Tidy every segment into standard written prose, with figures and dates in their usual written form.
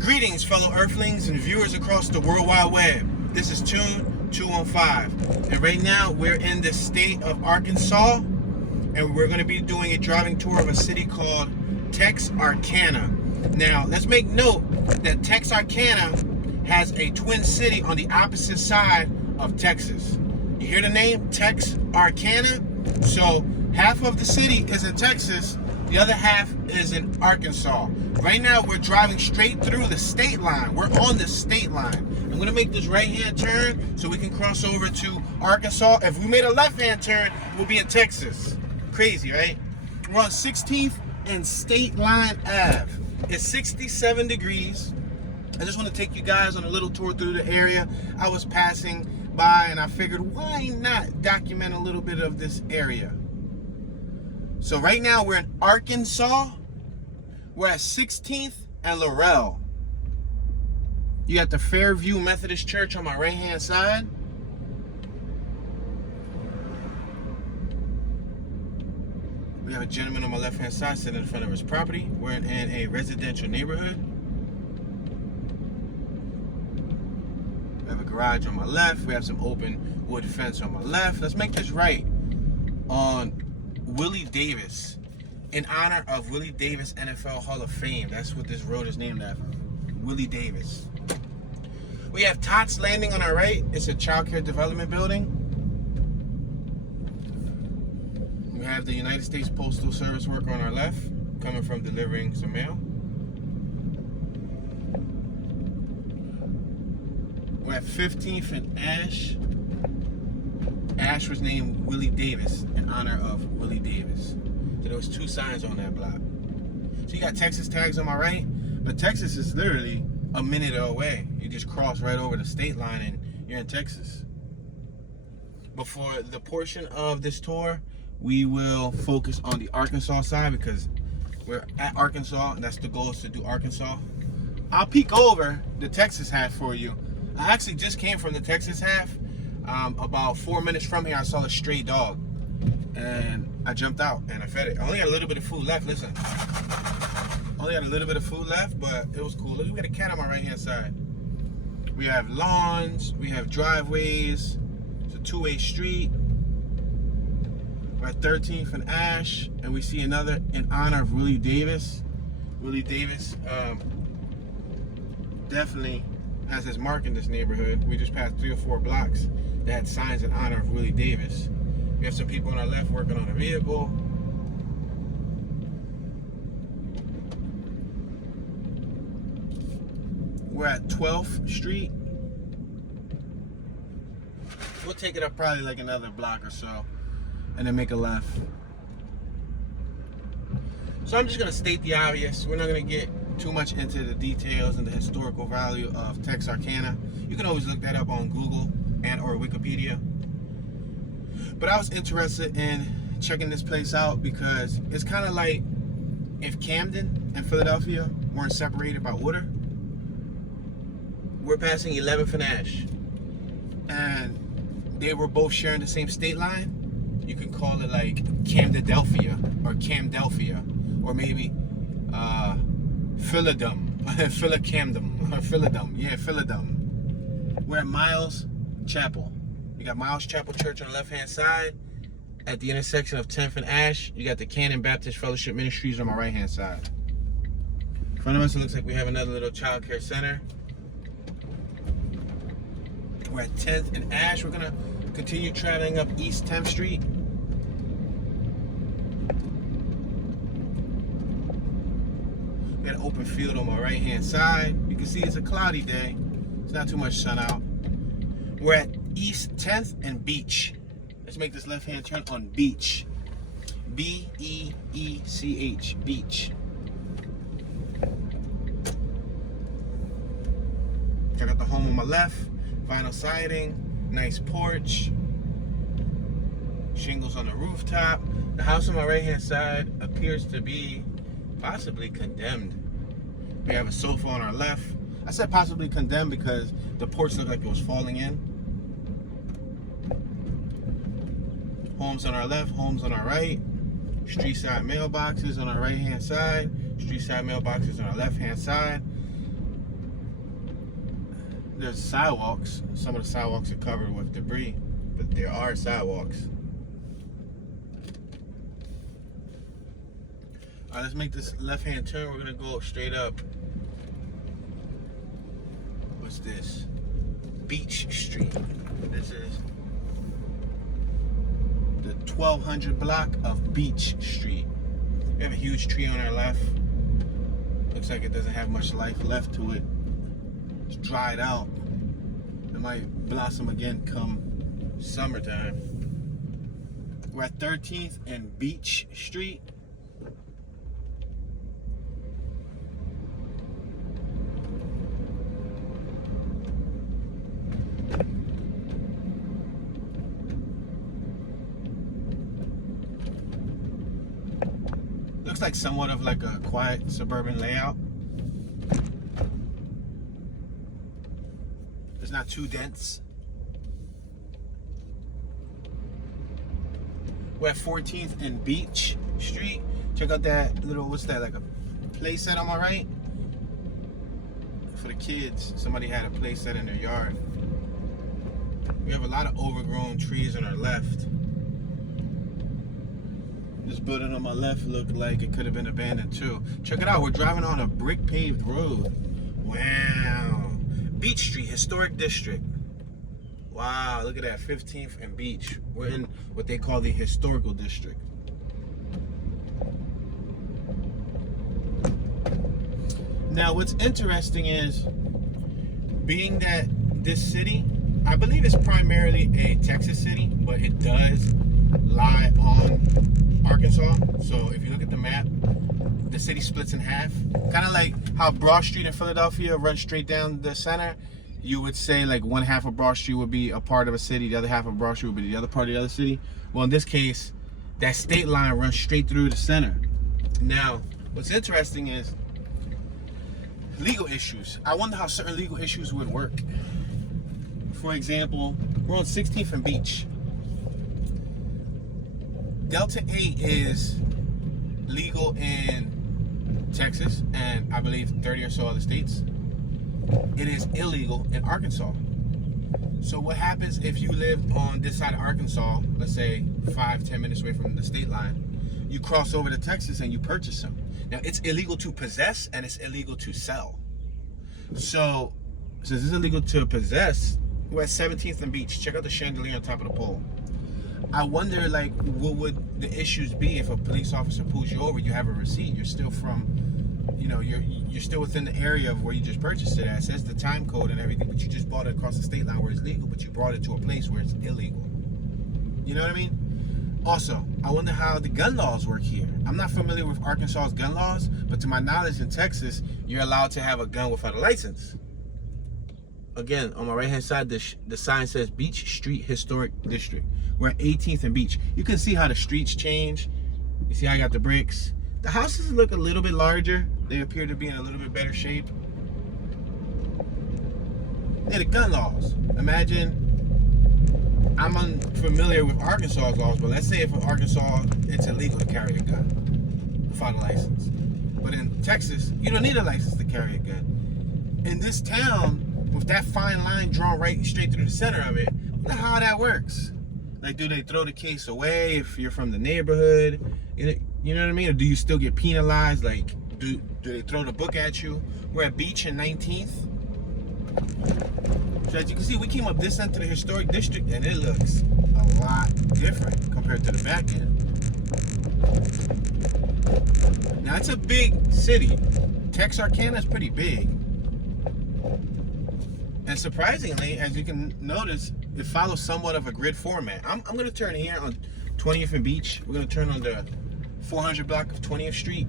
Greetings, fellow Earthlings and viewers across the World Wide Web. This is Tune 215, and right now we're in the state of Arkansas, and we're going to be doing a driving tour of a city called Texarkana. Now, let's make note that Texarkana has a twin city on the opposite side of Texas. You hear the name? Texarkana? So, half of the city is in Texas, the other half is in Arkansas. Right now, we're driving straight through the state line. We're on the state line. I'm going to make this right-hand turn so we can cross over to Arkansas. If we made a left-hand turn, we'll be in Texas. Crazy, right? We're on 16th and State Line Ave. It's 67 degrees. I just want to take you guys on a little tour through the area. I was passing by and I figured, why not document a little bit of this area? So right now we're in Arkansas. We're at 16th and Laurel. You got the Fairview Methodist Church on my right-hand side. We have a gentleman on my left-hand side sitting in front of his property. We're in a residential neighborhood. We have a garage on my left. We have some open wood fence on my left. Let's make this right on Willie Davis, in honor of Willie Davis NFL Hall of Fame. That's what this road is named after, Willie Davis. We have Tots Landing on our right. It's a child care development building. We have the United States Postal Service worker on our left, coming from delivering some mail. We're at 15th and Ash. Ash was named Willie Davis in honor of Willie Davis. So there was two signs on that block. So you got Texas tags on my right, but Texas is literally a minute away. You just cross right over the state line and you're in Texas. But for the portion of this tour, we will focus on the Arkansas side because we're at Arkansas and that's the goal, is to do Arkansas. I'll peek over the Texas half for you. I actually just came from the Texas half. About 4 minutes from here, I saw a stray dog, and I jumped out and I fed it. I only got a little bit of food left. Listen, only got a little bit of food left, but it was cool. Look, we got a cat on my right-hand side. We have lawns, we have driveways. It's a two-way street. We're at 13th and Ash, and we see another in honor of Willie Davis. Willie Davis definitely has his mark in this neighborhood. We just passed 3 or 4 blocks that had signs in honor of Willie Davis. We have some people on our left working on a vehicle. We're at 12th Street. We'll take it up probably like another block or so and then make a left. So I'm just gonna state the obvious. We're not gonna get too much into the details and the historical value of Texarkana. You can always look that up on Google and or Wikipedia. But I was interested in checking this place out because it's kind of like if Camden and Philadelphia weren't separated by water. We're passing 11th and Ash, and they were both sharing the same state line. You can call it like Camdendelphia or Camdelphia, or maybe Philadum, Philacamdum, or Philadum. Yeah, Philadum. We're at Miles Chapel. You got Miles Chapel Church on the left-hand side. At the intersection of 10th and Ash, you got the Cannon Baptist Fellowship Ministries on my right-hand side. In front of us, it looks like we have another little child care center. We're at 10th and Ash. We're gonna continue traveling up East 10th Street. We got an open field on my right-hand side. You can see it's a cloudy day. It's not too much sun out. We're at East 10th and Beach. Let's make this left-hand turn on Beach. B-E-E-C-H, Beach. Check out the home on my left. Vinyl siding, nice porch, shingles on the rooftop. The house on my right-hand side appears to be possibly condemned. We have a sofa on our left. I said possibly condemned because the porch looked like it was falling in. Homes on our left, homes on our right. Street side mailboxes on our right-hand side. Street side mailboxes on our left-hand side. there's sidewalks. Some of the sidewalks are covered with debris, but there are sidewalks. All right, let's make this left-hand turn. We're gonna go straight up. What's this? Beach Street. This is the 1200 block of Beach Street. We have a huge tree on our left. Looks like it doesn't have much life left to it. It's dried out. It might blossom again come summertime. We're at 13th and Beach Street. Looks like somewhat of like a quiet suburban layout. It's not too dense. We're at 14th and Beach Street. Check out that little, what's that, like a play set on my right? For the kids, somebody had a play set in their yard. We have a lot of overgrown trees on our left. This building on my left looked like it could have been abandoned too. Check it out, we're driving on a brick paved road. Wow. Beach Street, Historic District. Wow, look at that, 15th and Beach. We're in what they call the Historical District. Now, what's interesting is, being that this city, I believe it's primarily a Texas city, but it does lie on Arkansas. So if you look at the map, the city splits in half. Kind of like how Broad Street in Philadelphia runs straight down the center. You would say like one half of Broad Street would be a part of a city, the other half of Broad Street would be the other part of the other city. Well, in this case, that state line runs straight through the center. Now, what's interesting is legal issues. I wonder how certain legal issues would work. For example, we're on 16th and Beach. Delta 8 is legal in Texas and I believe 30 or so other states. It is illegal in Arkansas. So what happens if you live on this side of Arkansas, let's say 5-10 minutes away from the state line, you cross over to Texas and you purchase them. Now it's illegal to possess and it's illegal to sell. So since it's illegal to possess, we're at 17th and Beach. Check out the chandelier on top of the pole. I wonder, like, what would the issues be if a police officer pulls you over? You have a receipt. You're still from, you know, you're still within the area of where you just purchased it at. It says the time code and everything, but you just bought it across the state line where it's legal, but you brought it to a place where it's illegal. You know what I mean? Also, I wonder how the gun laws work here. I'm not familiar with Arkansas's gun laws, but to my knowledge in Texas, you're allowed to have a gun without a license. Again, on my right-hand side, the sign says Beach Street Historic District. We're at 18th and Beach. You can see how the streets change. You see how I got the bricks. The houses look a little bit larger. They appear to be in a little bit better shape. Yeah, the gun laws. Imagine, I'm unfamiliar with Arkansas's laws, but let's say if in Arkansas, it's illegal to carry a gun without a license. But in Texas, you don't need a license to carry a gun. In this town, with that fine line drawn right straight through the center of it, I wonder how that works. Like, do they throw the case away if you're from the neighborhood? You know what I mean? Or do you still get penalized? Like, do they throw the book at you? We're at Beach and 19th. So as you can see, we came up this end to the historic district, and it looks a lot different compared to the back end. Now, it's a big city. Texarkana is pretty big. And surprisingly, as you can notice, it follows somewhat of a grid format. I'm going to turn here on 20th and Beach. We're going to turn on the 400 block of 20th Street.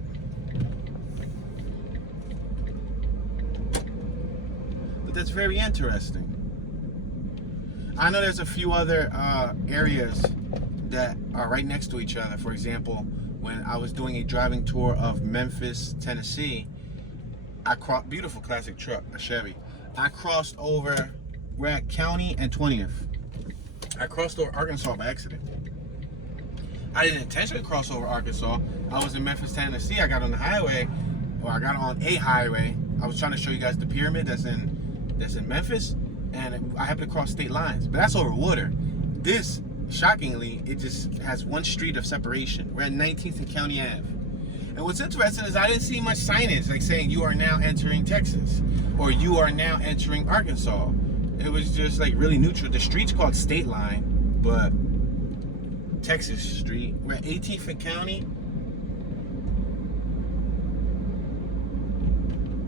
But that's very interesting. I know there's a few other areas that are right next to each other. For example, when I was doing a driving tour of Memphis, Tennessee, I crossed, beautiful classic truck, a Chevy. I crossed over, we're at County and 20th. I crossed over Arkansas by accident. I didn't intentionally cross over Arkansas. I was in Memphis, Tennessee. I got on the highway, or I got on a highway. I was trying to show you guys the pyramid that's in that's in Memphis, and I happen to cross state lines, but that's over water. This, shockingly, it just has one street of separation. We're at 19th and County Ave. And what's interesting is I didn't see much signage like saying you are now entering Texas or you are now entering Arkansas. It was just like really neutral. The street's called State Line, but Texas Street. We're at 18th and County.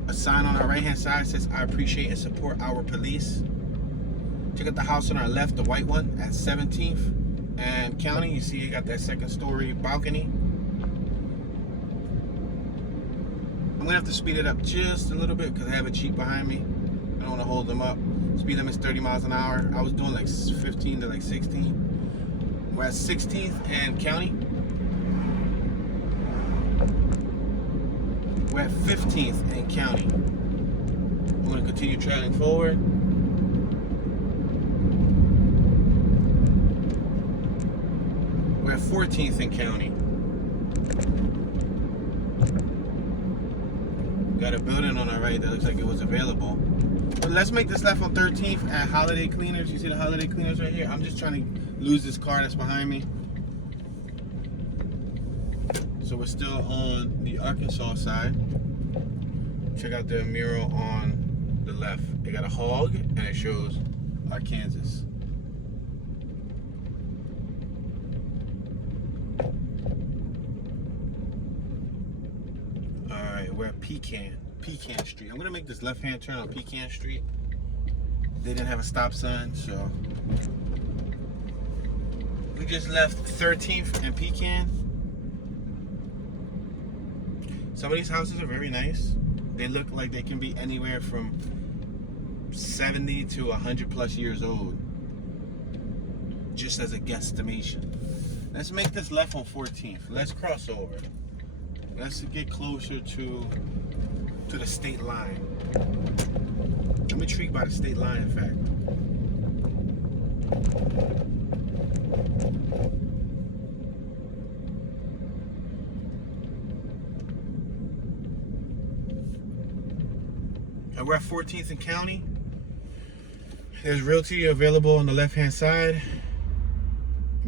A sign on our right hand side says, "I appreciate and support our police." Check out the house on our left, the white one, at 17th and County. You see it got that second story balcony. I'm gonna have to speed it up just a little bit because I have a Jeep behind me. I don't want to hold them up. Speed limit is 30 miles an hour. I was doing like 15 to like 16. We're at 16th and County. We're at 15th and County. I'm gonna continue traveling forward. We're at 14th and County. Got a building on our right that looks like it was available. But let's make this left on 13th at Holiday Cleaners. You see the Holiday Cleaners right here? I'm just trying to lose this car that's behind me. So we're still on the Arkansas side. Check out the mural on the left. It got a hog and it shows Arkansas. We're at Pecan Street. I'm gonna make this left-hand turn on Pecan Street. They didn't have a stop sign, so we just left 13th and Pecan. Some of these houses are very nice. They look like they can be anywhere from 70 to 100 plus years old, just as a guesstimation. Let's make this left on 14th. Let's cross over. Let's get closer to the state line. I'm intrigued by the state line, in fact. And we're at 14th and County. There's realty available on the left-hand side.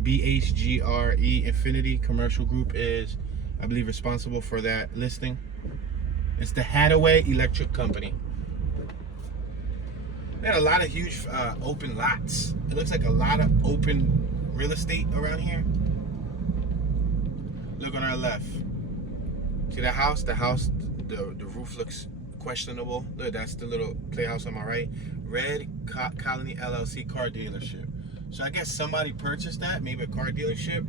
BHGRE Infinity Commercial Group is, I believe, responsible for that listing. It's the Hathaway Electric Company. They had a lot of huge open lots. It looks like a lot of open real estate around here. Look on our left. See the house? The roof looks questionable. Look, that's the little playhouse on my right. Red Colony LLC car dealership. So I guess somebody purchased that, maybe a car dealership.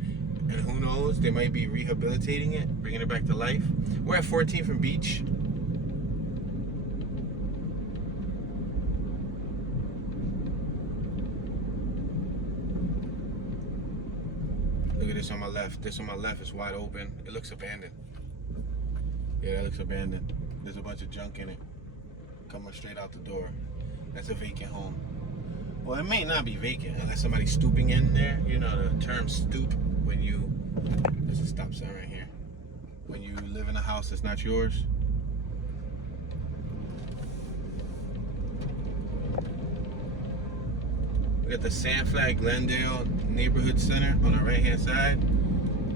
And who knows, they might be rehabilitating it, bringing it back to life. We're at 14th and Beach. Look at this on my left. This on my left is wide open. It looks abandoned. Yeah, that looks abandoned. There's a bunch of junk in it. Coming straight out the door. That's a vacant home. Well, it may not be vacant unless somebody's stooping in there. You know the term stoop. When you, there's a stop sign right here. When you live in a house that's not yours. We got the Sand Flag Glendale Neighborhood Center on the right hand side.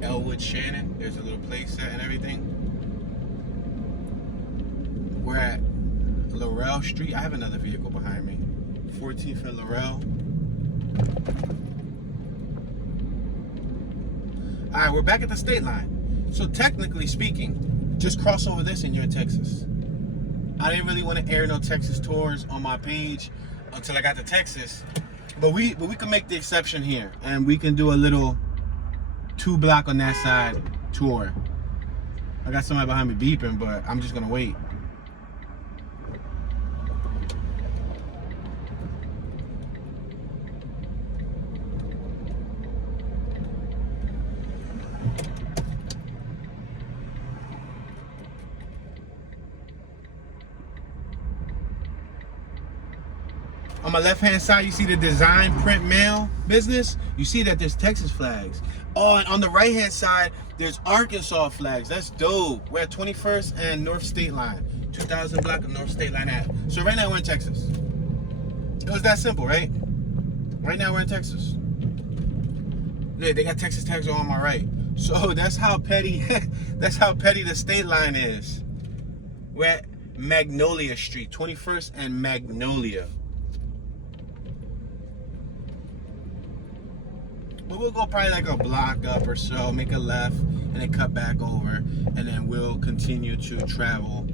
Elwood Shannon, there's a little play set and everything. We're at Laurel Street. I have another vehicle behind me. 14th and Laurel. All right, we're back at the state line. So technically speaking, just cross over this and you're in Texas. I didn't really want to air no Texas tours on my page until I got to Texas. But we can make the exception here, and we can do a little 2-block on that side tour. I got somebody behind me beeping, but I'm just gonna wait. On my left-hand side, you see the design print mail business. You see that there's Texas flags. Oh, and on the right-hand side, there's Arkansas flags. That's dope. We're at 21st and North State Line. 2000 block of North State Line Ave. So right now we're in Texas. It was that simple, right? Right now we're in Texas. Yeah, they got Texas tags on my right. So that's how petty that's how petty the state line is. We're at Magnolia Street, 21st and Magnolia. But we'll go probably like a block up or so, make a left, and then cut back over, and then we'll continue to travel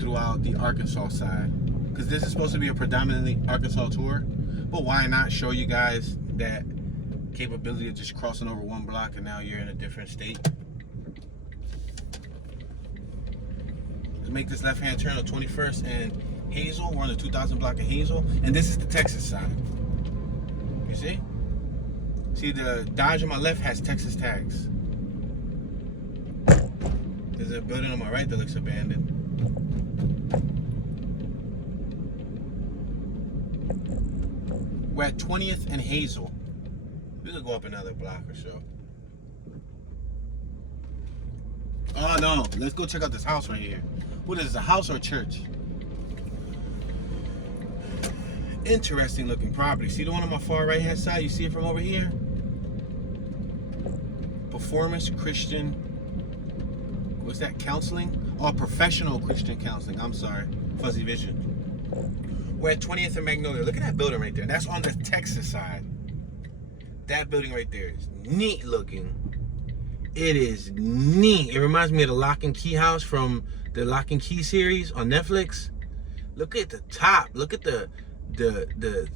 throughout the Arkansas side. Because this is supposed to be a predominantly Arkansas tour, but why not show you guys that capability of just crossing over one block and now you're in a different state. Let's make this left-hand turn on 21st and Hazel. We're on the 2000 block of Hazel, and this is the Texas side. You see? See, the Dodge on my left has Texas tags. There's a building on my right that looks abandoned. We're at 20th and Hazel. We could go up another block or so. Oh no, let's go check out this house right here. What is this, a house or a church? Interesting looking property. See the one on my far right hand side? You see it from over here? Performance Christian, what's that, counseling? Oh, professional Christian counseling. I'm sorry, fuzzy vision. We're at 20th and Magnolia. Look at that building right there. That's on the Texas side. That building right there is neat looking. It is neat. It reminds me of the Lock and Key house from the Lock and Key series on Netflix. Look at the top. Look at the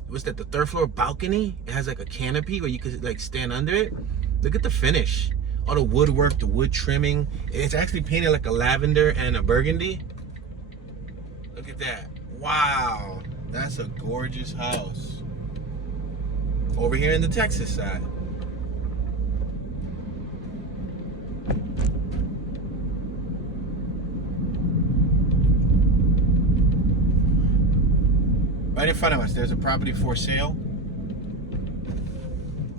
what's that, the third floor balcony? It has like a canopy where you could like stand under it. Look at the finish. All the woodwork, the wood trimming. It's actually painted like a lavender and a burgundy. Look at that. Wow. That's a gorgeous house. Over here in the Texas side. Right in front of us, there's a property for sale.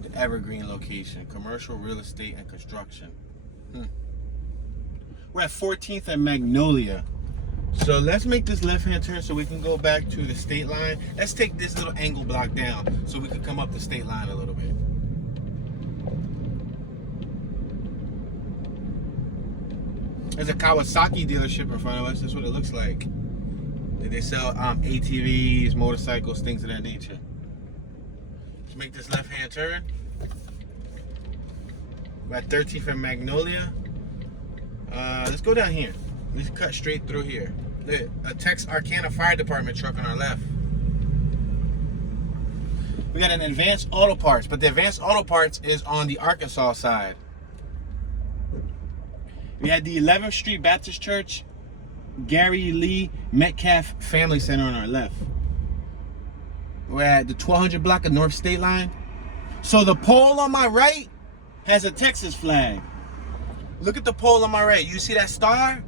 The Evergreen location, commercial, real estate, and construction. We're at 14th and Magnolia. So let's make this left-hand turn so we can go back to the state line. Let's take this little angle block down so we can come up the state line a little bit. There's a Kawasaki dealership in front of us. That's what it looks like. They sell ATVs, motorcycles, things of that nature. Let's make this left-hand turn. We're at 13th and Magnolia. Let's go down here. Let's cut straight through here. Look, a Texarkana Fire Department truck on our left. We got an Advanced Auto Parts, but the Advanced Auto Parts is on the Arkansas side. We had the 11th Street Baptist Church, Gary Lee Metcalf Family Center on our left. We're at the 1200 block of North State Line. So the pole on my right has a Texas flag. Look at the pole on my right. You see that star?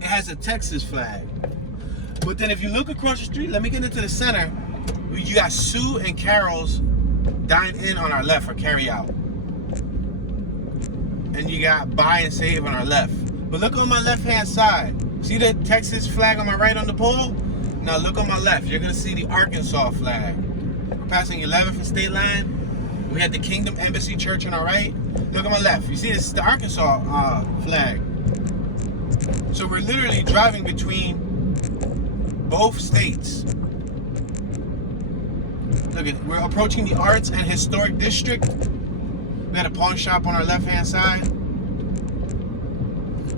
It has a Texas flag. But then if you look across the street, let me get into the center. You got Sue and Carol's Dine In on our left for carry out. And you got Buy and Save on our left. But look on my left hand side. See the Texas flag on my right on the pole? Now look on my left. You're gonna see the Arkansas flag. We're passing 11th and State Line. We had the Kingdom Embassy Church on our right. Look on my left. You see this is the Arkansas flag. So we're literally driving between both states. Look at, we're approaching the Arts and Historic District. We got a pawn shop on our left-hand side.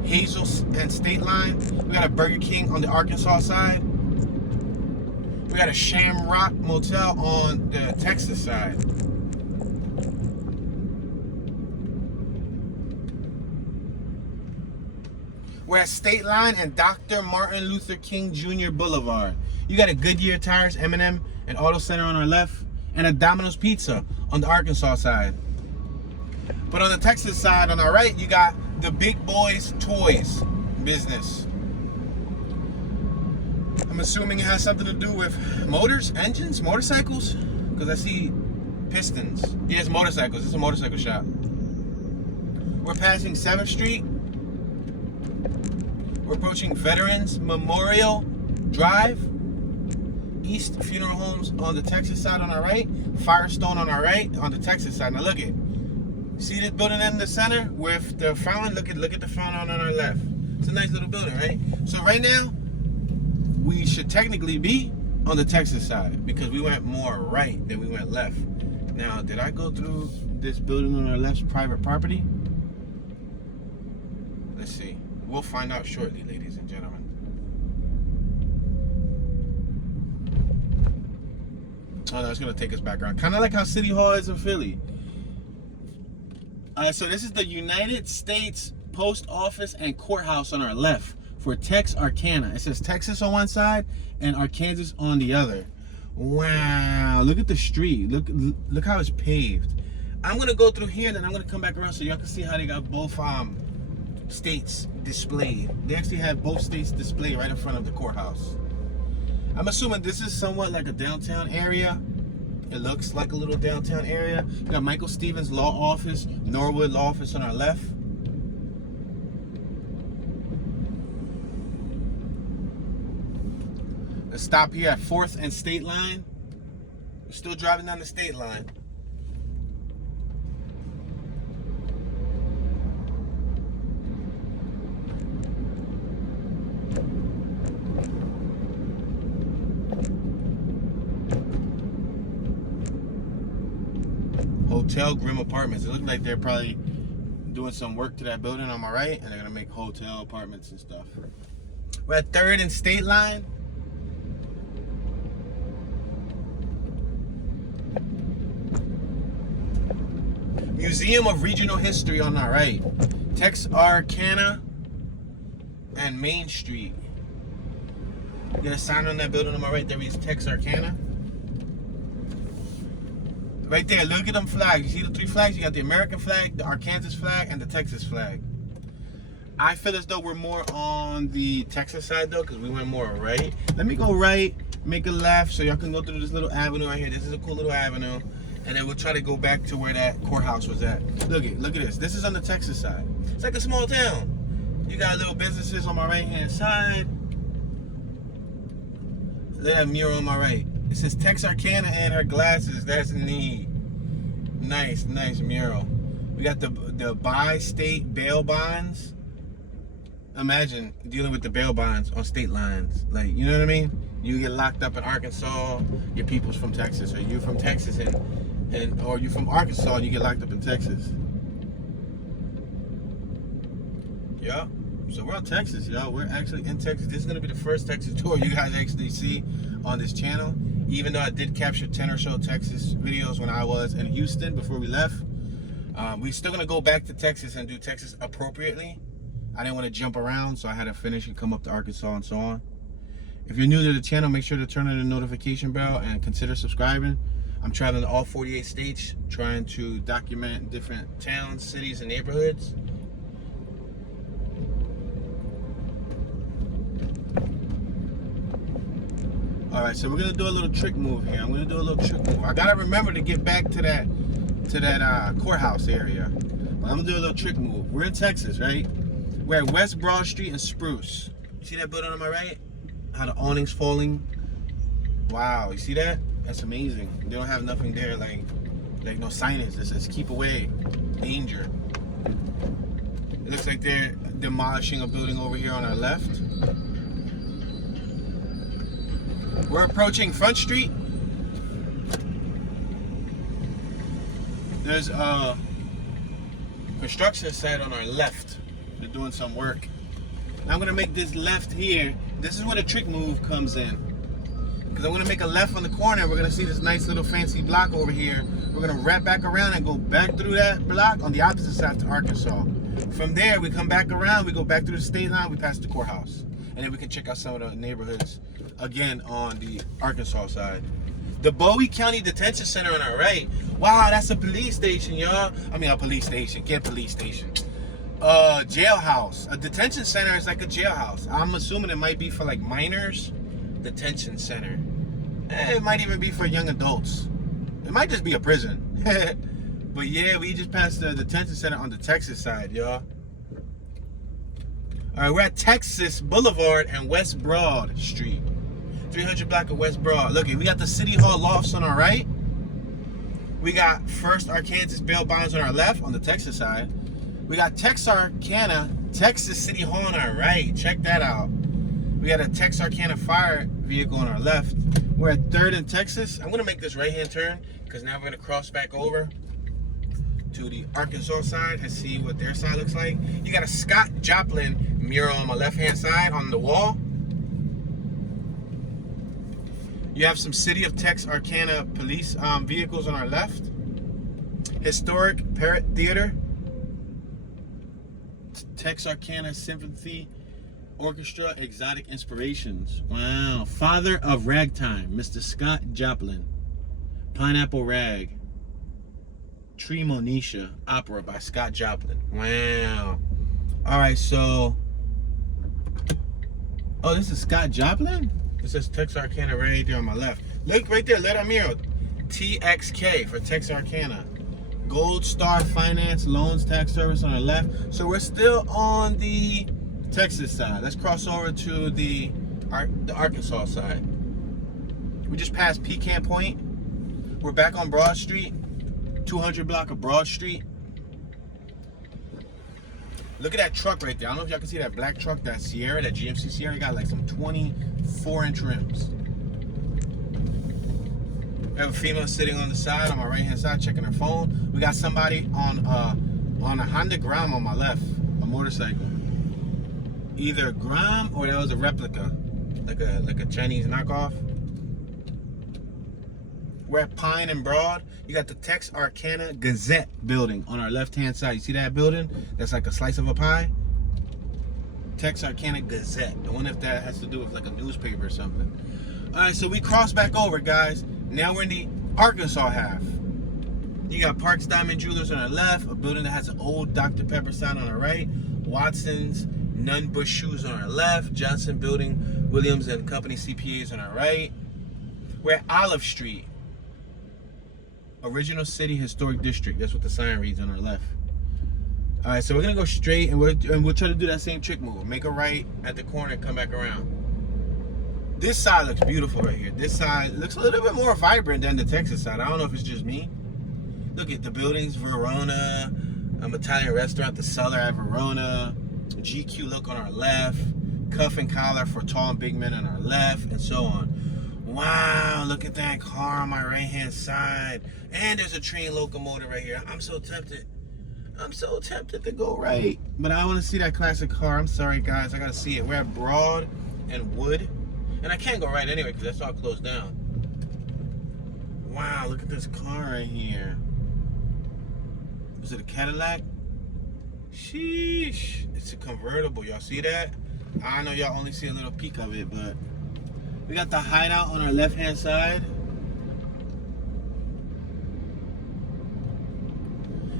Hazel and State Line. We got a Burger King on the Arkansas side. We got a Shamrock Motel on the Texas side. We're at State Line and Dr. Martin Luther King Jr. Boulevard. You got a Goodyear Tires, M&M, and Auto Center on our left, and a Domino's Pizza on the Arkansas side. But on the Texas side, on our right, you got the Big Boys Toys business. I'm assuming it has something to do with motors, engines, motorcycles, because I see pistons. Yes, motorcycles. It's a motorcycle shop. We're passing 7th Street. We're approaching Veterans Memorial Drive. East Funeral Homes on the Texas side on our right, Firestone on our right on the Texas side. Now look it. See this building in the center with the fountain? Look at the fountain on our left. It's a nice little building, right? So right now, we should technically be on the Texas side because we went more right than we went left. Now, did I go through this building on our left's private property? Let's see. We'll find out shortly, ladies and gentlemen. Oh no, it's gonna take us back around. Kind of like how City Hall is in Philly. So this is the United States Post Office and Courthouse on our left for Texarkana. It says Texas on one side and Arkansas on the other. Wow, look at the street. Look how it's paved. I'm gonna go through here and then I'm gonna come back around so y'all can see how they got both states displayed. They actually have both states displayed right in front of the courthouse. I'm assuming this is somewhat like a downtown area. It looks like a little downtown area. We got Michael Stevens Law Office, Norwood Law Office on our left. Let's stop here at 4th and State Line. We're still driving down the state line. Hotel Grim Apartments. It looks like they're probably doing some work to that building on my right, and they're gonna make hotel apartments and stuff. We're at 3rd and State Line. Museum of Regional History on our right. Texarkana and Main Street. You got a sign on that building on my right that reads Texarkana. Right there, look at them flags. You see the 3 flags? You got the American flag, the Arkansas flag, and the Texas flag. I feel as though we're more on the Texas side though, because we went more right. Let me go right, make a left, so y'all can go through this little avenue right here. This is a cool little avenue. And then we'll try to go back to where that courthouse was at. Look at this. This is on the Texas side. It's like a small town. You got little businesses on my right-hand side. Look at that mural on my right. It says Texarkana and her glasses. That's neat. Nice mural. We got the bi-state bail bonds. Imagine dealing with the bail bonds on state lines. Like, you know what I mean? You get locked up in Arkansas, your people's from Texas, or you from Texas or you from Arkansas and you get locked up in Texas. Yeah. So we're in Texas, y'all. We're actually in Texas. This is gonna be the first Texas tour you guys actually see on this channel. Even though I did capture 10 or so Texas videos when I was in Houston before we left. We're still gonna go back to Texas and do Texas appropriately. I didn't want to jump around, so I had to finish and come up to Arkansas and so on. If you're new to the channel, make sure to turn on the notification bell and consider subscribing. I'm traveling to all 48 states, trying to document different towns, cities, and neighborhoods. All right, so we're gonna do a little trick move here. I'm gonna do a little trick move. I gotta remember to get back to that courthouse area. But I'm gonna do a little trick move. We're in Texas, right? We're at West Broad Street and Spruce. You see that building on my right? How the awning's falling. Wow, you see that? That's amazing. They don't have nothing there, like no signage that says keep away, danger. It looks like they're demolishing a building over here on our left. We're approaching Front Street. There's a construction site on our left. They're doing some work. Now I'm gonna make this left here. This is where the trick move comes in. Because I'm gonna make a left on the corner. We're gonna see this nice little fancy block over here. We're gonna wrap back around and go back through that block on the opposite side to Arkansas. From there, we come back around, we go back through the state line, we pass the courthouse. And then we can check out some of the neighborhoods again on the Arkansas side. The Bowie County Detention Center on our right. Wow, that's a police station, y'all. I mean, a police station, get police station. Jailhouse. A detention center is like a jailhouse. I'm assuming it might be for like minors. Detention center. It might even be for young adults. It might just be a prison. But yeah, we just passed the detention center on the Texas side, y'all. All right, we're at Texas Boulevard and West Broad Street. 300 block of West Broad. Look, we got the City Hall lofts on our right. We got First Arkansas bail bonds on our left on the Texas side. We got Texarkana, Texas City Hall on our right. Check that out. We got a Texarkana fire vehicle on our left. We're at 3rd and Texas. I'm gonna make this right-hand turn because now we're gonna cross back over to the Arkansas side and see what their side looks like. You got a Scott Joplin mural on my left-hand side on the wall. You have some City of Texarkana police vehicles on our left. Historic Parrot Theater. Texarkana Symphony Orchestra, Exotic Inspirations. Wow. Father of Ragtime, Mr. Scott Joplin. Pineapple Rag. Tremonisha Opera by Scott Joplin. Wow. All right, so... Oh, this is Scott Joplin? It says Texarkana right there on my left. Look right there, letter mural. TXK for Texarkana. Gold Star Finance Loans Tax Service on our left. So we're still on the Texas side. Let's cross over to the Arkansas side. We just passed Pecan Point. We're back on Broad Street. 200 block of Broad Street. Look at that truck right there. I don't know if y'all can see that black truck, that Sierra, that GMC Sierra. It got like some 24-inch rims. We have a female sitting on the side, on my right-hand side, checking her phone. We got somebody on a Honda Gram on my left, a motorcycle. Either a Gram or that was a replica, like a Chinese knockoff. We're at Pine and Broad. You got the Texarkana Gazette building on our left-hand side. You see that building? That's like a slice of a pie. Texarkana Gazette. I wonder if that has to do with like a newspaper or something. All right, so we cross back over, guys. Now we're in the Arkansas half. You got Parks Diamond Jewelers on our left, a building that has an old Dr. Pepper sign on our right, Watson's Nunn Bush Shoes on our left, Johnson Building, Williams and Company CPAs on our right. We're at Olive Street, Original City Historic District. That's what the sign reads on our left. All right, so we're gonna go straight and we'll try to do that same trick move. Make a right at the corner and come back around. This side looks beautiful right here. This side looks a little bit more vibrant than the Texas side. I don't know if it's just me. Look at the buildings, Verona, Italian restaurant, the Cellar at Verona, GQ look on our left, cuff and collar for tall and big men on our left, and so on. Wow, look at that car on my right-hand side. And there's a train locomotive right here. I'm so tempted. I'm so tempted to go right. But I want to see that classic car. I'm sorry, guys. I got to see it. We're at Broad and Wood. And I can't go right anyway because that's all closed down. Wow, look at this car right here. Is it a Cadillac? Sheesh. It's a convertible. Y'all see that? I know y'all only see a little peek of it, but we got the Hideout on our left-hand side.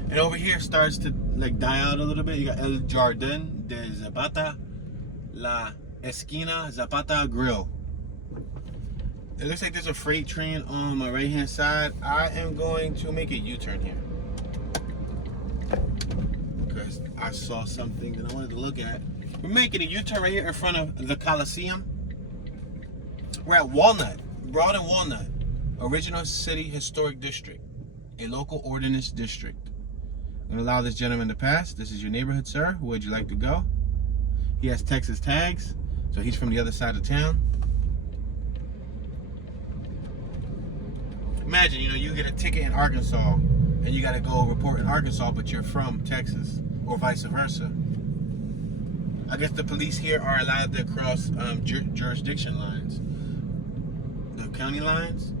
And over here starts to like die out a little bit. You got El Jardín de Zapata, La Esquina Zapata Grill. It looks like there's a freight train on my right-hand side. I am going to make a U-turn here because I saw something that I wanted to look at. We're making a U-turn right here in front of the Coliseum. We're at Walnut, Broad and Walnut, Original City Historic District, a local ordinance district. I'm going to allow this gentleman to pass. This is your neighborhood, sir. Where would you like to go? He has Texas tags, so he's from the other side of town. Imagine, you get a ticket in Arkansas and you got to go report in Arkansas, but you're from Texas, or vice versa. I guess the police here are allowed to cross jurisdiction lines. The county lines.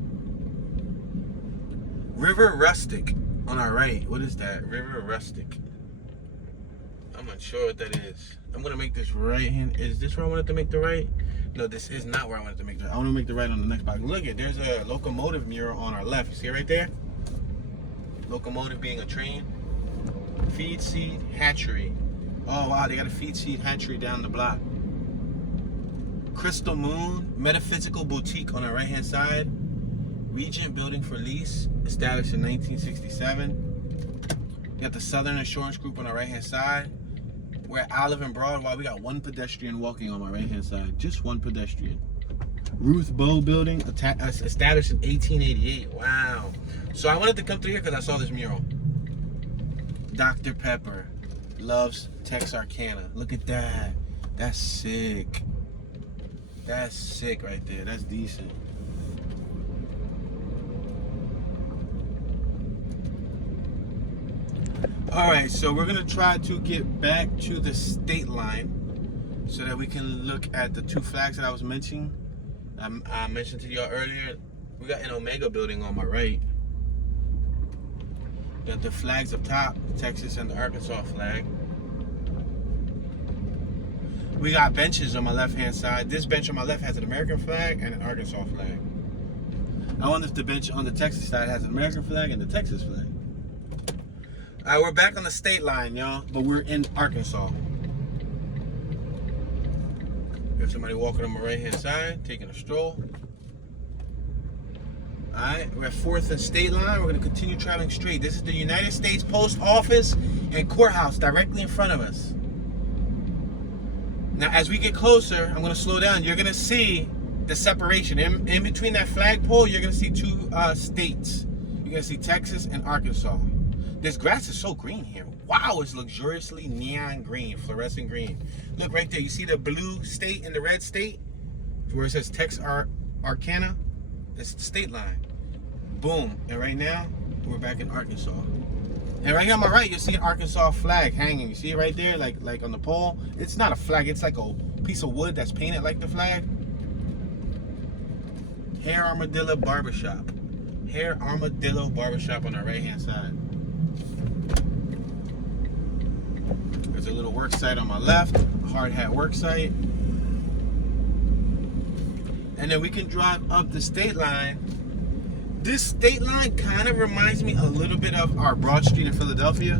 River Rustic on our right. What is that? River Rustic. I'm not sure what that is. I'm going to make this right hand. Is this where I wanted to make the right? No, this is not where I wanted to make the right. I want to make the right on the next box. Look at, there's a locomotive mural on our left. You see it right there? Locomotive being a train. Feed Seed Hatchery. Oh, wow, they got a Feed Seed Hatchery down the block. Crystal Moon Metaphysical Boutique on our right-hand side. Regent Building for Lease, established in 1967. You got the Southern Assurance Group on our right-hand side. We're at Olive and Broad. Wow, we got one pedestrian walking on my right-hand side. Just one pedestrian. Ruth Bow Building, established in 1888. Wow. So I wanted to come through here because I saw this mural. Dr. Pepper loves Texarkana. Look at that. That's sick. That's sick right there. That's decent. All right, so we're gonna try to get back to the state line so that we can look at the two flags that I was mentioning. I mentioned to y'all earlier, we got an Omega building on my right. Got the flags up top, the Texas and the Arkansas flag. We got benches on my left-hand side. This bench on my left has an American flag and an Arkansas flag. I wonder if the bench on the Texas side has an American flag and the Texas flag. All right, we're back on the state line, y'all, but we're in Arkansas. We have somebody walking on my right-hand side, taking a stroll. All right, we're at 4th and State Line. We're gonna continue traveling straight. This is the United States Post Office and Courthouse directly in front of us. Now, as we get closer, I'm gonna slow down. You're gonna see the separation. In between that flagpole, you're gonna see two states. You're gonna see Texas and Arkansas. This grass is so green here. Wow, it's luxuriously neon green, fluorescent green. Look right there. You see the blue state and the red state? Where it says Texarkana? It's the state line. Boom. And right now, we're back in Arkansas. And right here on my right, you see an Arkansas flag hanging. You see it right there, like on the pole? It's not a flag. It's like a piece of wood that's painted like the flag. Hair Armadillo Barbershop. Hair Armadillo Barbershop on our right-hand side. There's a little work site on my left, a hard hat work site. And then we can drive up the state line. This state line kind of reminds me a little bit of our Broad Street in Philadelphia.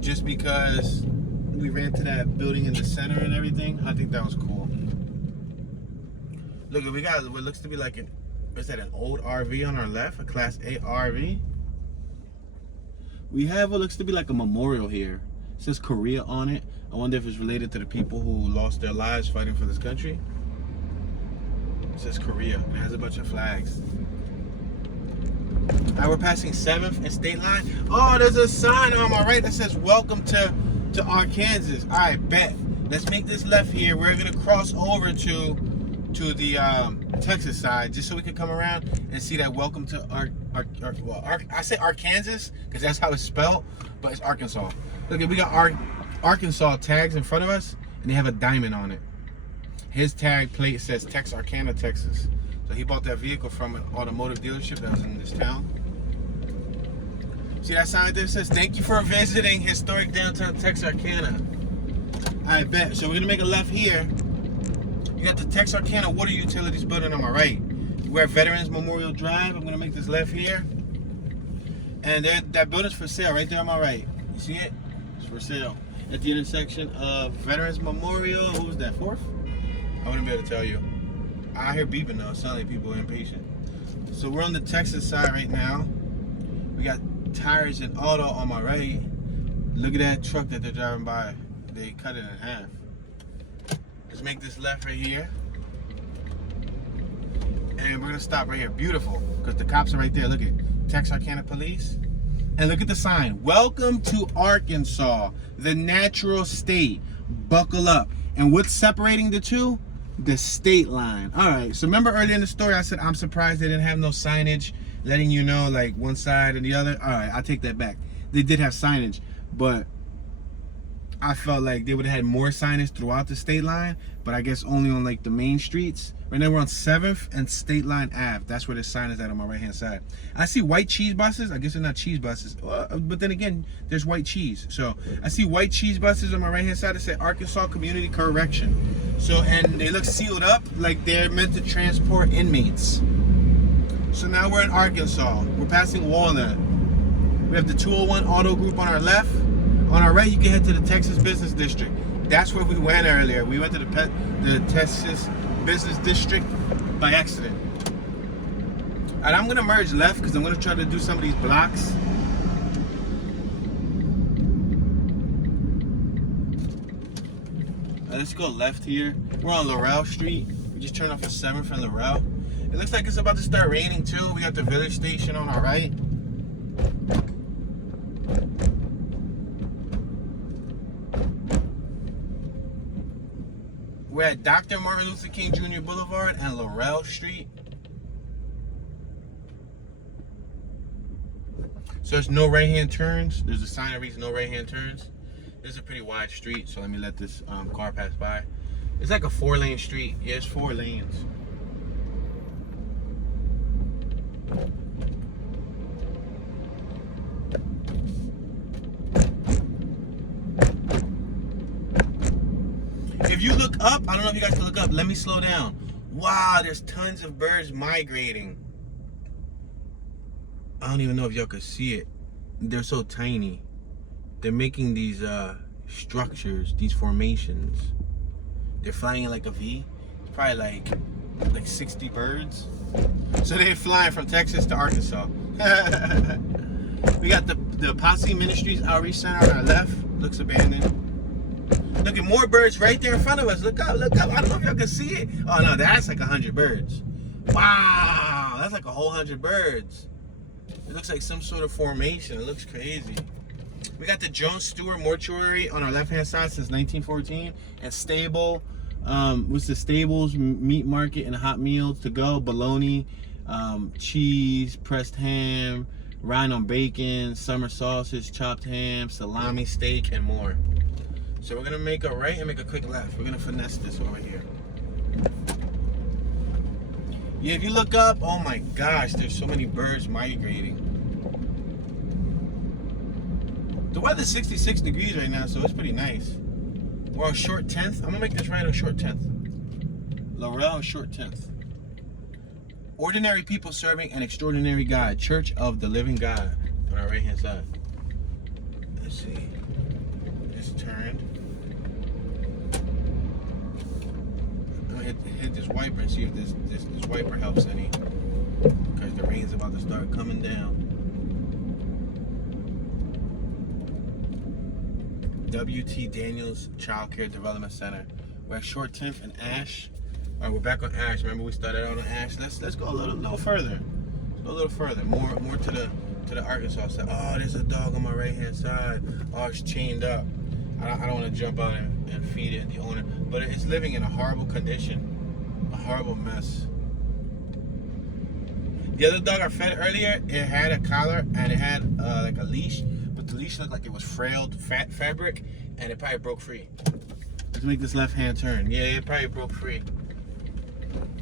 Just because we ran to that building in the center and everything. I think that was cool. Look, we got what looks to be like an old RV on our left, a Class A RV. We have what looks to be like a memorial here. It says Korea on it. I wonder if it's related to the people who lost their lives fighting for this country. It says Korea. It has a bunch of flags. Now we're passing 7th and State Line. Oh, there's a sign on my right that says welcome to Arkansas. All right, bet. Let's make this left here. We're gonna cross over to the Texas side just so we can come around and see that welcome to I say Arkansas because that's how it's spelled, but it's Arkansas. Look, we got Arkansas tags in front of us and they have a diamond on it. His tag plate says Texarkana, Texas. So he bought that vehicle from an automotive dealership that was in this town. See that sign there says, thank you for visiting historic downtown Texarkana. I bet. So we're gonna make a left here. You got the Texarkana Water Utilities building on my right. We're at Veterans Memorial Drive. I'm gonna make this left here. And that building's for sale right there on my right. You see it? It's for sale. At the intersection of Veterans Memorial, who's that, 4th? I wouldn't be able to tell you. I hear beeping though, it sounds like people are impatient. So we're on the Texas side right now. We got Tires and Auto on my right. Look at that truck that they're driving by. They cut it in half. Let's make this left right here. And we're gonna stop right here. Beautiful, because the cops are right there. Look at Texarkana Police. And look at the sign. Welcome to Arkansas, the natural state. Buckle up. And what's separating the two? The state line. All right, so remember earlier in the story I said I'm surprised they didn't have no signage letting you know like one side and the other. All right, I take that back. They did have signage, but I felt like they would have had more signage throughout the state line, but I guess only on like the main streets. Right now we're on 7th and State Line Ave. That's where the sign is at on my right hand side. I see white cheese buses. I guess they're not cheese buses, but then again, there's white cheese. So I see white cheese buses on my right hand side that say Arkansas Community Correction. So, and they look sealed up like they're meant to transport inmates. So now we're in Arkansas. We're passing Walnut. We have the 201 Auto Group on our left. On our right, you can head to the Texas Business District. That's where we went earlier. We went to the Texas Business District by accident. And I'm gonna merge left because I'm gonna try to do some of these blocks. Let's go left here. We're on Laurel Street. We just turned off at 7th and Laurel. It looks like it's about to start raining too. We got the village station on our right. We're at Dr. Martin Luther King Jr. Boulevard and Laurel Street. So there's no right-hand turns. There's a sign that reads no right-hand turns. This is a pretty wide street, so let me let this car pass by. It's like a 4-lane street. Yeah, it's 4 lanes. If you look up, I don't know if you guys can look up. Let me slow down. Wow, there's tons of birds migrating. I don't even know if y'all could see it. They're so tiny. They're making these structures, these formations. They're flying in like a V. It's probably like 60 birds. So they're flying from Texas to Arkansas. We got the Posse Ministries Outreach Center on our left. Looks abandoned. Look at more birds right there in front of us. Look up, look up. I don't know if y'all can see it. Oh no, that's like 100 birds. Wow, that's like a whole 100 birds. It looks like some sort of formation. It looks crazy. We got the Jones Stewart Mortuary on our left-hand side since 1914. And Stable, what's the Stables Meat Market and Hot Meals to go. Bologna, cheese, pressed ham, rind on bacon, summer sausage, chopped ham, salami, steak, and more. So we're gonna make a right and make a quick left. We're gonna finesse this over here. Yeah, if you look up, oh my gosh, there's so many birds migrating. The weather's 66 degrees right now, so it's pretty nice. We're on Short 10th. I'm gonna make this right on Short 10th. Laurel Short 10th. Ordinary people serving an extraordinary God. Church of the Living God on our right hand side. Let's see. It's turned. I'm gonna hit this wiper and see if this wiper helps any. Because the rain's about to start coming down. W.T. Daniels Child Care Development Center. We're at Short 10th and Ash. All right, we're back on Ash. Remember we started out on Ash. Let's go a little further. Let's go a little further. More to the Arkansas side. Oh, there's a dog on my right hand side. Oh, it's chained up. I don't want to jump out and feed it, the owner, but it's living in a horrible condition, a horrible mess. The other dog I fed earlier, it had a collar and it had like a leash, but the leash looked like it was frailed fabric, and it probably broke free. Let's make this left-hand turn. Yeah, it probably broke free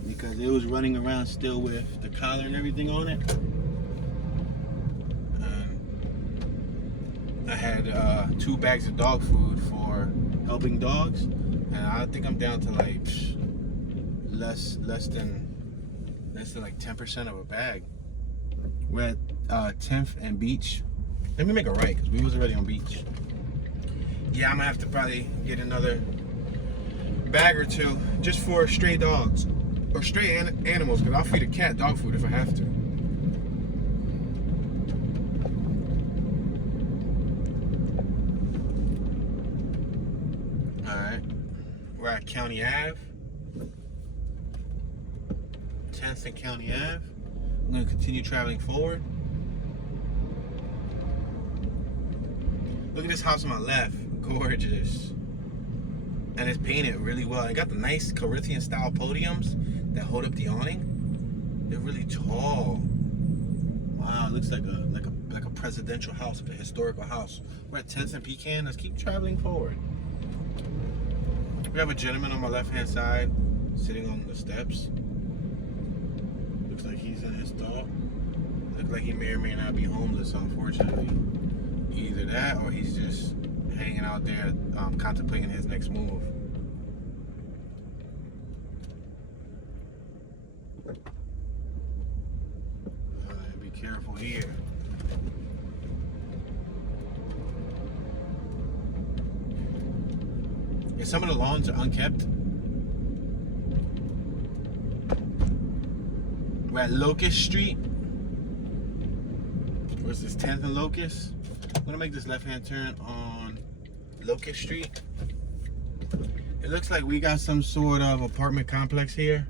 because it was running around still with the collar and everything on it. I had 2 bags of dog food for helping dogs, and I think I'm down to like less than like 10% of a bag. We're at 10th and Beach. Let me make a right because we was already on Beach. Yeah, I'm gonna have to probably get another bag or 2 just for stray dogs or stray animals, because I'll feed a cat dog food if I have to. We're at County Ave, 10th and County Ave. I'm going to continue traveling forward. Look at this house on my left, gorgeous. And it's painted really well. It got the nice Corinthian style podiums that hold up the awning. They're really tall. Wow, it looks like a presidential house, like a historical house. We're at 10th and Pecan. Let's keep traveling forward. We have a gentleman on my left-hand side sitting on the steps. Looks like he's in his thought. Looks like he may or may not be homeless, unfortunately. Either that or he's just hanging out there contemplating his next move. Alright, be careful here. Yeah, some of the lawns are unkept. We're at Locust Street. Where's this 10th and Locust? I'm gonna make this left-hand turn on Locust Street. It looks like we got some sort of apartment complex here.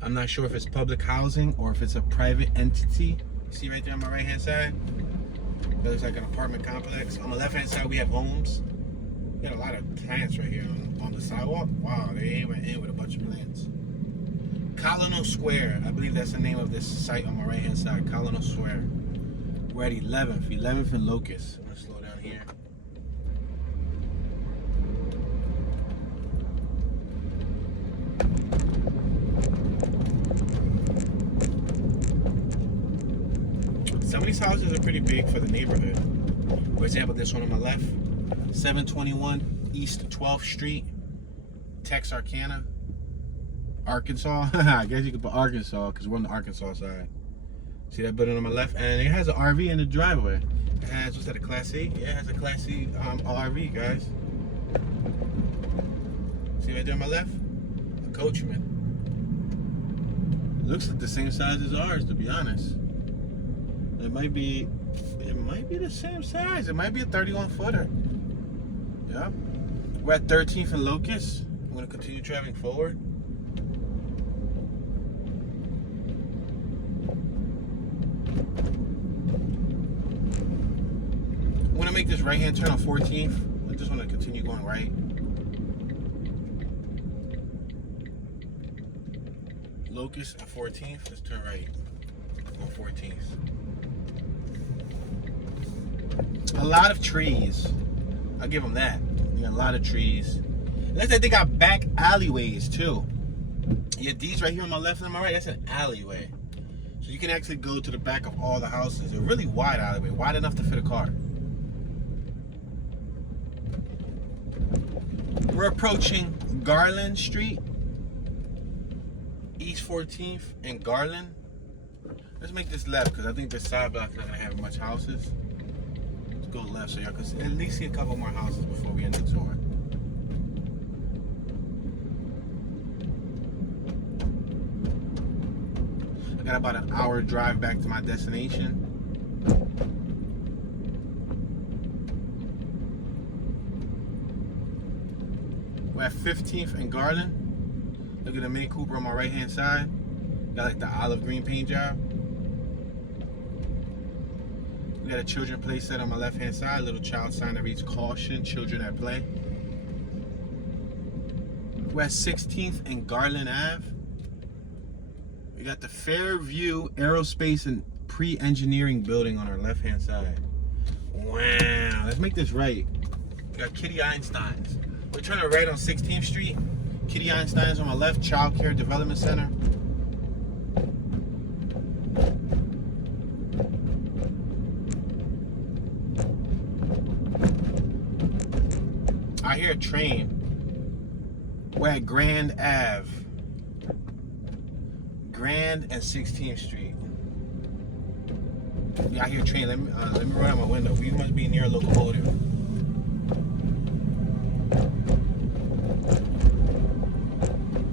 I'm not sure if it's public housing or if it's a private entity. You see right there on my right hand side? It looks like an apartment complex. On the left hand side we have homes. We got a lot of plants right here on the sidewalk. Wow, they went in with a bunch of plants. Colonel Square, I believe that's the name of this site on my right hand side. Colonel Square. We're at 11th and Locust. I'm gonna slow down here. Some of these houses are pretty big for the neighborhood. For example, this one on my left, 721 East 12th Street, Texarkana, Arkansas. I guess you could put Arkansas because we're on the Arkansas side. See that building on my left? And it has an RV in the driveway. It has, what's that, a Class C? Yeah, it has a Class C RV, guys. See right there on my left? A Coachman. Looks like the same size as ours, to be honest. It might be the same size. It might be a 31-footer. Yeah. We're at 13th and Locust. I'm going to continue driving forward. I'm going to make this right-hand turn on 14th. I just want to continue going right. Locust and 14th. Let's turn right on 14th. A lot of trees. I'll give them that. You got a lot of trees. It looks like they got back alleyways too. Yeah, these right here on my left and on my right, that's an alleyway. So you can actually go to the back of all the houses. A really wide alleyway, wide enough to fit a car. We're approaching Garland Street, East 14th and Garland. Let's make this left because I think this side block's not gonna have much houses. Go left so y'all can at least see a couple more houses before we end the tour. I got about an hour drive back to my destination. We're at 15th and Garland. Look at the Mini Cooper on my right hand side. Got like the olive green paint job. We got a children play set on my left hand side, a little child sign that reads caution, children at play. We're at 16th and Garland Ave. We got the Fairview Aerospace and Pre-Engineering building on our left hand side. Wow, let's make this right. We got Kitty Einstein's. We're turning right on 16th Street. Kitty Einstein's on my left, Child Care Development Center. I hear a train. We're at Grand Ave. Grand and 16th Street. Yeah, I hear a train. Let me roll out my window. We must be near a locomotive.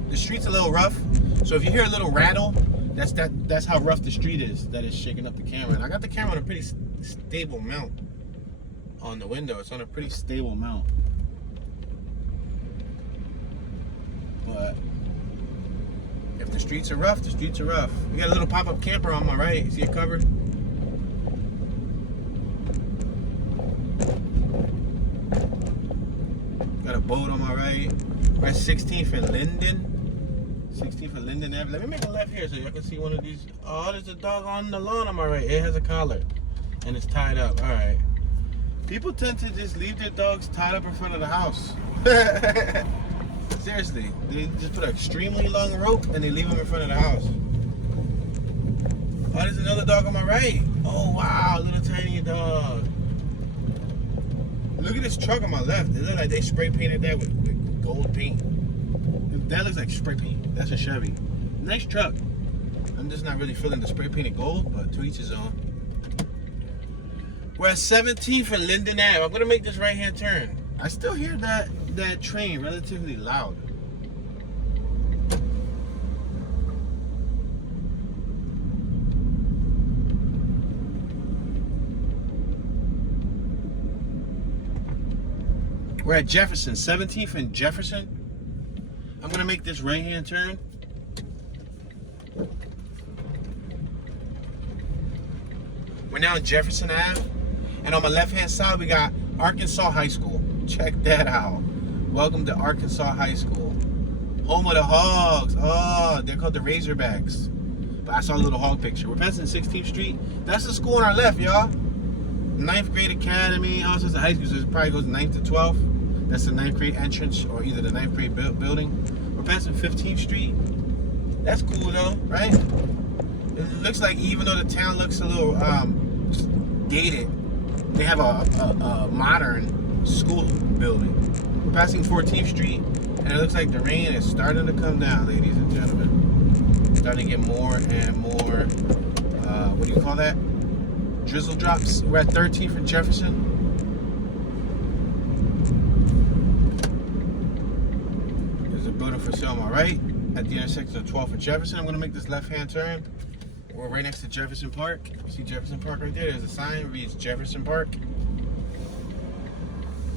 The street's a little rough, so if you hear a little rattle, that's how rough the street is. That is shaking up the camera. And I got the camera on a pretty stable mount on the window. It's on a pretty stable mount. But if the streets are rough, the streets are rough. We got a little pop-up camper on my right. You see it covered? Got a boat on my right. We're at 16th and Linden. 16th and Linden Avenue. Let me make a left here so y'all can see one of these. Oh, there's a dog on the lawn on my right. It has a collar and it's tied up. All right. People tend to just leave their dogs tied up in front of the house. Seriously, they just put an extremely long rope and they leave them in front of the house. Oh, there's another dog on my right. Oh, wow, little tiny dog. Look at this truck on my left. It looks like they spray painted that with gold paint. That looks like spray paint. That's a Chevy. Nice truck. I'm just not really feeling the spray painted gold, but to each his own. We're at 17th and Linden Ave. I'm going to make this right-hand turn. I still hear that train relatively loud. We're at Jefferson, 17th and Jefferson. I'm gonna make this right-hand turn. We're now in Jefferson Ave. And on my left-hand side, we got Arkansas High School. Check that out. Welcome to Arkansas High School. Home of the Hogs. Oh, they're called the Razorbacks. But I saw a little hog picture. We're passing 16th Street. That's the school on our left, y'all. 9th grade academy. Oh, so it's a high school, so it probably goes 9th to 12th. That's the 9th grade entrance, or either the 9th grade building. We're passing 15th Street. That's cool though, right? It looks like even though the town looks a little dated, they have a modern school building. We're passing 14th Street, and it looks like the rain is starting to come down, ladies and gentlemen. Starting to get more and more, what do you call that? Drizzle drops. We're at 13th and Jefferson. There's a building for sale on my right at the intersection of 12th and Jefferson. I'm going to make this left-hand turn. We're right next to Jefferson Park. You see Jefferson Park right there? There's a sign that reads Jefferson Park.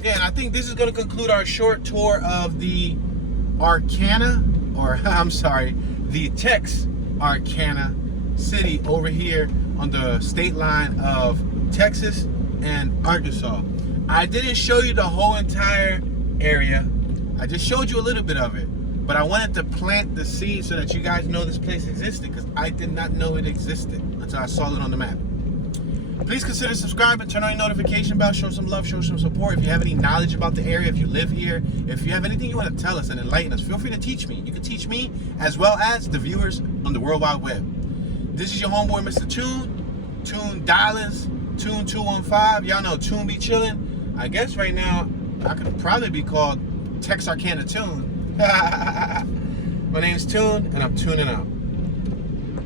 Yeah, and I think this is going to conclude our short tour of the Arcana, or I'm sorry, the Texarkana city over here on the state line of Texas and Arkansas. I didn't show you the whole entire area. I just showed you a little bit of it. But I wanted to plant the seed so that you guys know this place existed, because I did not know it existed until I saw it on the map. Please consider subscribing, turn on your notification bell, show some love, show some support. If you have any knowledge about the area, if you live here, if you have anything you want to tell us and enlighten us, feel free to teach me. You can teach me as well as the viewers on the World Wide Web. This is your homeboy, Mr. Tune. Tune Dollars, Tune 215. Y'all know Tune be chilling. I guess right now I could probably be called Texarkana Tune. My name's Tune, and I'm tuning out.